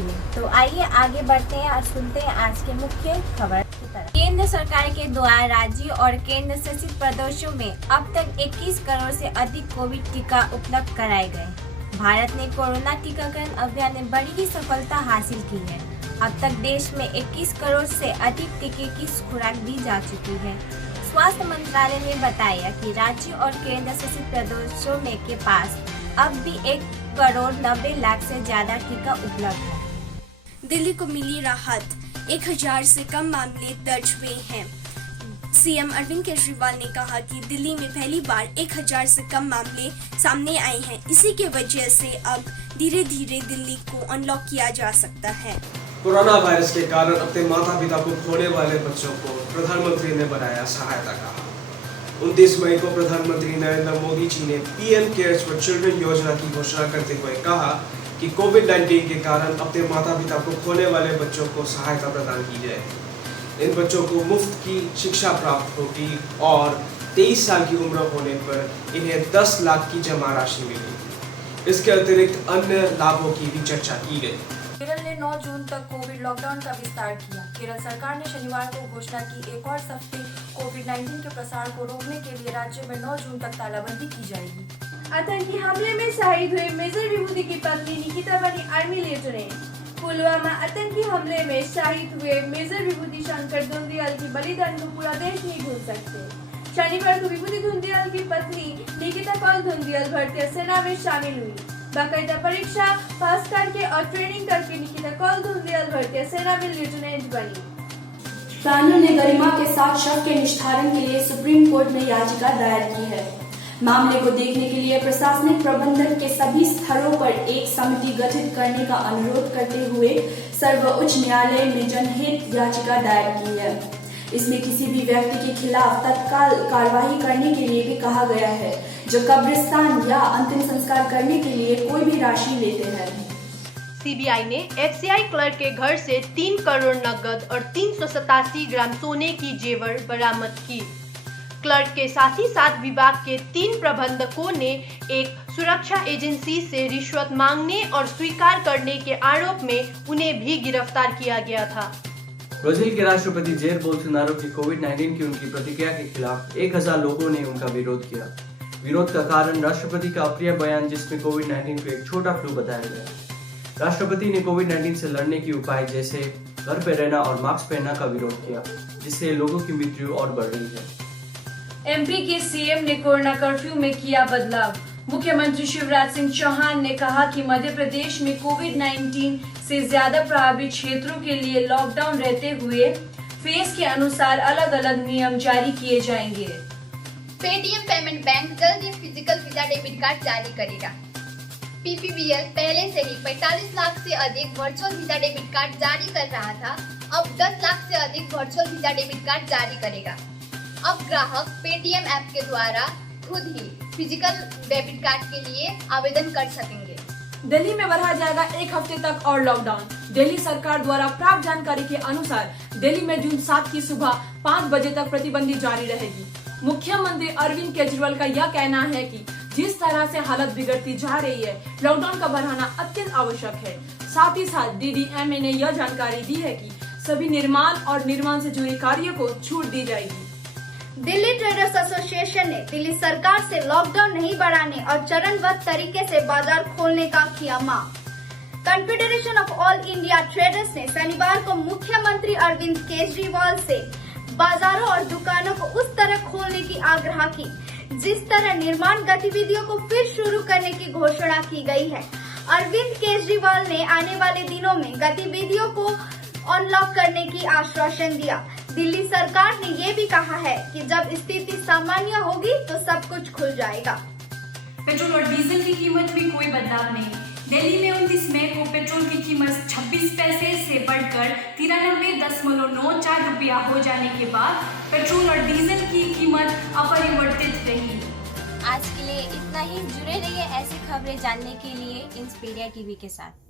लिए। तो आइए आगे बढ़ते हैं और सुनते हैं आज के मुख्य खबर की तरफ। केंद्र सरकार के द्वारा राज्यों और केंद्र शासित प्रदेशों में अब तक 21 करोड़ से अधिक कोविड टीका उपलब्ध कराए गए। भारत ने कोरोना टीकाकरण अभियान में बड़ी ही सफलता हासिल की है। अब तक देश में 21 करोड़ से अधिक टीके की खुराक दी जा चुकी है। स्वास्थ्य मंत्रालय ने बताया कि राज्यों और केंद्र शासित प्रदेशों में के पास अब भी 1 करोड़ 90 लाख से ज्यादा टीका उपलब्ध है। दिल्ली को मिली राहत, 1000 से कम मामले दर्ज हुए हैं। सीएम अरविंद केजरीवाल ने कहा कि दिल्ली में पहली बार 1000 से कम मामले सामने आए हैं। इसी के वजह से अब धीरे धीरे दिल्ली को अनलॉक किया जा सकता है। कोरोना वायरस के कारण अपने माता पिता को खोने वाले बच्चों को प्रधानमंत्री ने बनाया सहायता कहा। 29 मई को प्रधानमंत्री नरेंद्र मोदी जी ने पीएम केयर्स फॉर चिल्ड्रन योजना की घोषणा करते हुए कहा कि कोविड-19 के कारण अपने माता पिता को खोने वाले बच्चों को सहायता प्रदान की जाए। इन बच्चों को मुफ्त की शिक्षा प्राप्त होगी और 23 साल की उम्र होने पर इन्हें 10 लाख की जमा राशि मिली। इसके अतिरिक्त अन्य लाभों की भी चर्चा की गई। केरल ने 9 जून तक कोविड लॉकडाउन का विस्तार किया। केरल सरकार ने शनिवार को घोषणा की एक और सख्ती कोविड-19 के प्रसार को रोकने के लिए राज्य में 9 जून तक तालाबंदी की जाएगी। आतंकी हमले में शहीद हुए मेजर विभूति की पत्नी निकिता बनी आर्मी लेफ्टिनेंट। पुलवामा आतंकी हमले में शहीद हुए मेजर विभूति शंकर धुंधियाल की बलिदान को पूरा देश नहीं भूल सकते। शनिवार को विभूति धुंधियाल की पत्नी निकिता कौल धुंधियाल भारतीय सेना में शामिल हुई। बाकायदा परीक्षा पास करके और ट्रेनिंग करके निकिता कौल धुंधियाल भारतीय सेना में लेफ्टिनेंट बनी। कानून ने गरिमा के साथ शव के निस्तारण के लिए सुप्रीम कोर्ट में याचिका दायर की है। मामले को देखने के लिए प्रशासनिक प्रबंधन के सभी स्तरों पर एक समिति गठित करने का अनुरोध करते हुए सर्वोच्च न्यायालय में जनहित याचिका दायर की है। इसमें किसी भी व्यक्ति के खिलाफ तत्काल कार्रवाई करने के लिए भी कहा गया है जो कब्रिस्तान या अंतिम संस्कार करने के लिए कोई भी राशि लेते हैं। सीबीआई ने एफसीआई क्लर्क के घर से 3 करोड़ नकद और 387 ग्राम सोने की जेवर बरामद की। क्लर्क के साथ ही साथ विभाग के 3 प्रबंधकों ने एक सुरक्षा एजेंसी से रिश्वत मांगने और स्वीकार करने के आरोप में उन्हें भी गिरफ्तार किया गया था। ब्राजील के राष्ट्रपति जेर बोल्सोनारो की कोविड-19 की उनकी प्रतिक्रिया के खिलाफ 1000 लोगों ने उनका विरोध किया। विरोध का कारण राष्ट्रपति का अप्रिय बयान जिसमें कोविड-19 को एक छोटा फ्लू बताया गया। राष्ट्रपति ने कोविड-19 से लड़ने के उपाय जैसे घर पर रहना और मास्क पहनना का विरोध किया, जिससे लोगों की मृत्यु और बढ़ रही है। एमपी के सीएम ने कोरोना कर्फ्यू में किया बदलाव। मुख्यमंत्री शिवराज सिंह चौहान ने कहा कि मध्य प्रदेश में कोविड-19 से ज्यादा प्रभावित क्षेत्रों के लिए लॉकडाउन रहते हुए फेज के अनुसार अलग अलग नियम जारी किए जाएंगे। पेटीएम पेमेंट बैंक जल्द ही फिजिकल वीजा डेबिट कार्ड जारी करेगा। पीपीबीएल पहले से ही 45 लाख से अधिक वर्चुअल वीजा डेबिट कार्ड जारी कर रहा था, अब 10 लाख से अधिक वर्चुअल वीजा डेबिट कार्ड जारी करेगा। अब ग्राहक पेटीएम ऐप के द्वारा खुद ही फिजिकल डेबिट कार्ड के लिए आवेदन कर सकेंगे। दिल्ली में बढ़ा जाएगा 1 हफ्ते तक और लॉकडाउन। दिल्ली सरकार द्वारा प्राप्त जानकारी के अनुसार दिल्ली में जून 7 की सुबह 5 बजे तक प्रतिबंध जारी रहेगी। मुख्यमंत्री अरविंद केजरीवाल का यह कहना है कि जिस तरह से हालत बिगड़ती जा रही है, लॉकडाउन का बढ़ाना अत्यंत आवश्यक है। साथ ही साथ डीडीएमए ने यह जानकारी दी है कि सभी निर्माण और निर्माण से जुड़े कार्यों को छूट दी जाएगी। दिल्ली ट्रेडर्स एसोसिएशन ने दिल्ली सरकार से लॉकडाउन नहीं बढ़ाने और चरणबद्ध तरीके से बाजार खोलने का किया मांग। Confederation of all India traders ने शनिवार को मुख्यमंत्री अरविंद केजरीवाल से बाजारों और दुकानों को उस तरह खोलने की आग्रह की जिस तरह निर्माण गतिविधियों को फिर शुरू करने की घोषणा की गई है। अरविंद केजरीवाल ने आने वाले दिनों में गतिविधियों को अनलॉक करने की आश्वासन दिया। दिल्ली सरकार ने ये भी कहा है कि जब स्थिति सामान्य होगी तो सब कुछ खुल जाएगा। पेट्रोल और डीजल की कीमत में कोई बदलाव नहीं। दिल्ली में 29 मई को पेट्रोल की कीमत 26 पैसे से बढ़कर 93.94 रुपया हो जाने के बाद पेट्रोल और डीजल की कीमत अपरिवर्तित रही। आज के लिए इतना ही। जुड़े रहिए ऐसी खबरें जानने के लिए इंस्पीरिया टीवी के साथ।